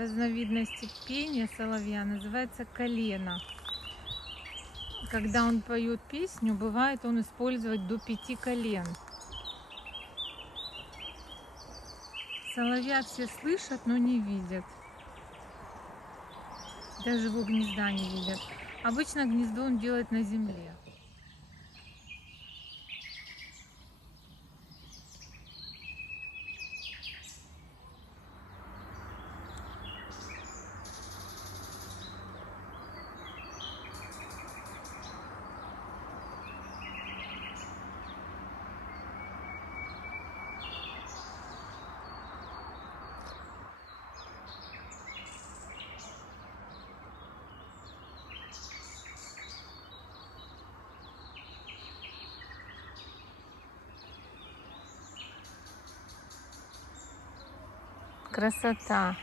разновидности пения соловья называется колено. Когда он поет песню, бывает он использует до 5 колен. Соловья все слышат, но не видят. Даже его гнезда не видят. Обычно гнездо он делает на земле. Красота!